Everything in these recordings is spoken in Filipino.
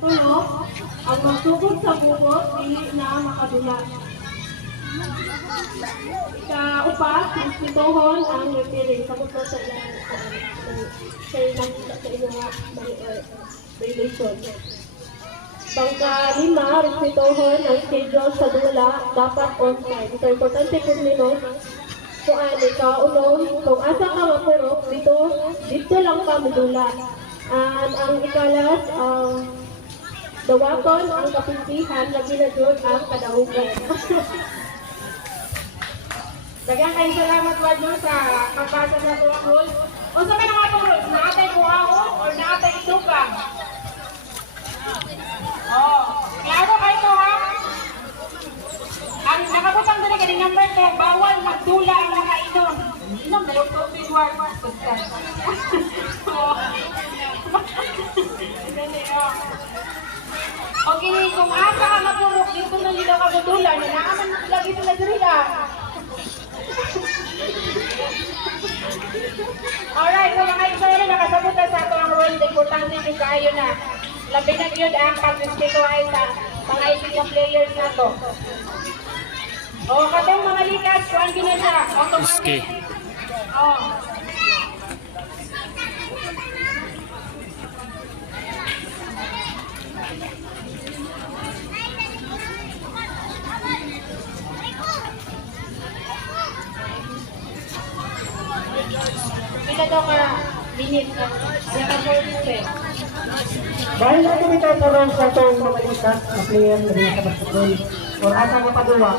Pero, ang magsugod sa bukod, dili na makadula. Kaupat, respetuhon ang referring sa bukod sa ilang relation. Pangka-5, respetuhon ang schedule sa dula, dapat on time. So, importante po nino, kung kaunon, kung asa ka mapurok, dito lang ka madula. And ang ikalas, dawaton ang kapintihan na ginagod ang kadahugan. Daghang kayo salamat Wadyo sa pagbasa sa tuwang rules. O sa mga itong rules, naatay buhao o naatay isukang? Klaro kayo to ha? Ang nakabutang dali ka ng number 2, bawal magdula ang mga inom. Inom na yung tubig word. Okay, kung asa ka mapurok, dito na nila kabutulan, naaman lagi sila diriya. Alright, so mga isaya nakasabot na sa ito ang rule, importante yung kayo na. Labi na yun ang pag-respeto ay sa mga isip na players na to. O, katong mga likas, kuhaan gina siya. Iski. Pila daw ka minit ka. Kaya ka po rin. Dahil na ito karoon sa itong mamalikas na player na rin sa basketball o asa nga pagawa,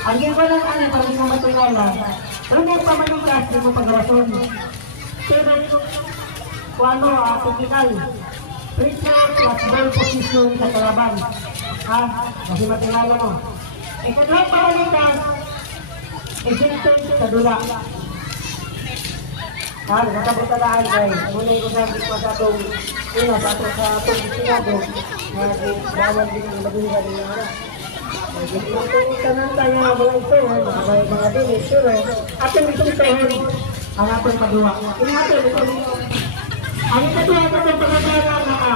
ang ginagawa ng ano para hindi mo matulala, pero yung pamalikas, hindi mo pagawason. Pero kung ano, technical, pressure plus ball position sa kalaban. Kasi matulala mo. Kung yung pamalikas, existence sa dula. Nakatabutaan ay muna yung sabi ko sa itong una sa itong sinado na bawal din ang magulihan ng mga itong tanan tayo mga ito, mga dinis, pero atong itong tahon ang atong magawa. Inatin ito ang ito ang atong pagkakala na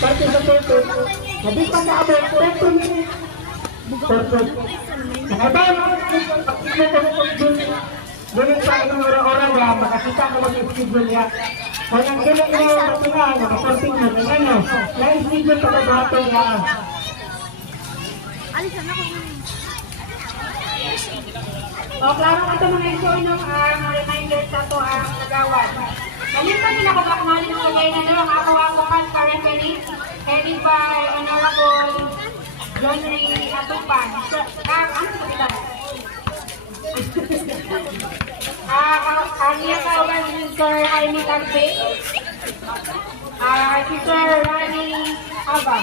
parte sa toto na di pa naabot 30 minutes perfect. Nakabang Ganun sa itong ora-ora niya, makakita ka mag-schedule niya. Kung ang ilang niya ang matingan, makaporting mo, ano, na-schedule ka mag-hato niya. O, klaro ito mga iso ng reminder sa ito ang nagawad. Kalimutan nila kung bakumanin ng kagay na lang ako kan para referee, headed by Honorable John Ray Atupan. Ano sa kita? Ang iya kauban ni Sir Jaime Tagbe, si Sir Rani Aba.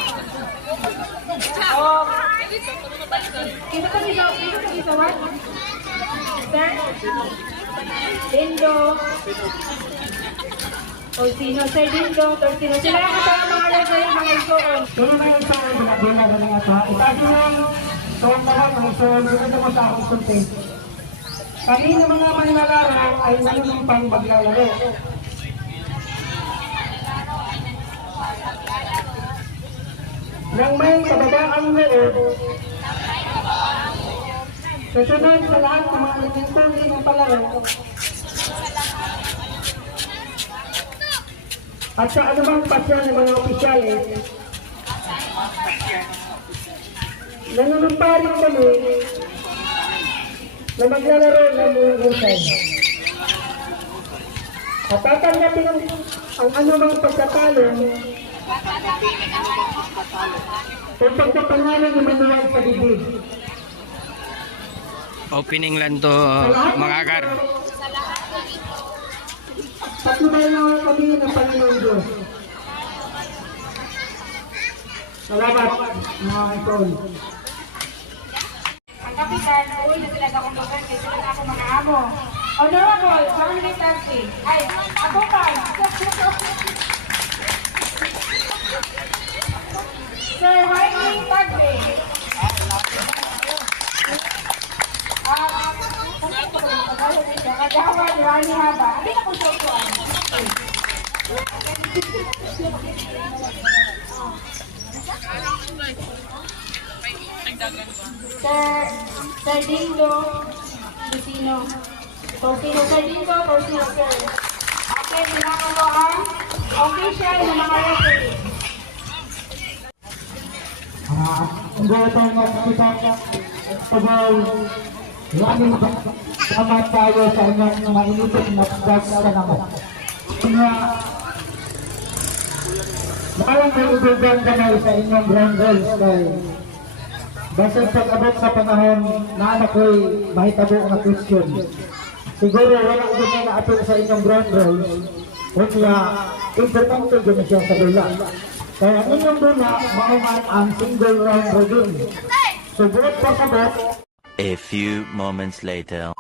Kita ka dito, what? Sir? Dindo. O sino? Sir Dindo, Torsino. Sila ang kasama mga referee, mga isuon. Pero may isa ang binagula na nga ito. Itasin lang, tuwang lahat, mga isuon, dito mo sa akong content. Kanina mga manlalaro ay nanunumpang maglalaro. Nang may kababaang loob, kasunod sa lahat ng mga nagtutuli ng palaro, at sa anumang pasya ng mga opisyales, nanunumpa rin kami na maglalaro ng husay. At tatanggapin ang anumang pagkatalo kung pagkapanalo ng manuwag sa bibig. Opening lang to, mga kar. Patnubay na kami ng Panginoon Diyos. Salamat, mga ikaw. Ang kapitan, uwi na sila akong bagan, kasi sila ako mga amo. Honorable, Charlie Taxi. Ay, ako pa. Sir Jaime Tagbe. Kagawad, Rani Haba. Hindi na kung susuan. Sir Dingo Lucino. Sir Dingo Torsino, sir. Okay, kailangan ko ang official na mga referee. Ang gawin ng kita Tabal, maraming salamat tayo sa inyong mga inipit na pagkakita naman. Kaya, maraming kaibigan kami sa inyong grand roles kay basta pag-abot sa panahon na anak ko'y mahitabo na question. Siguro wala ko na naapil sa inyong grand roles kaya importante din siya sa dula. Kaya inyong dula, mauman ang single round robin. So, buot pa sa bot, A few moments later.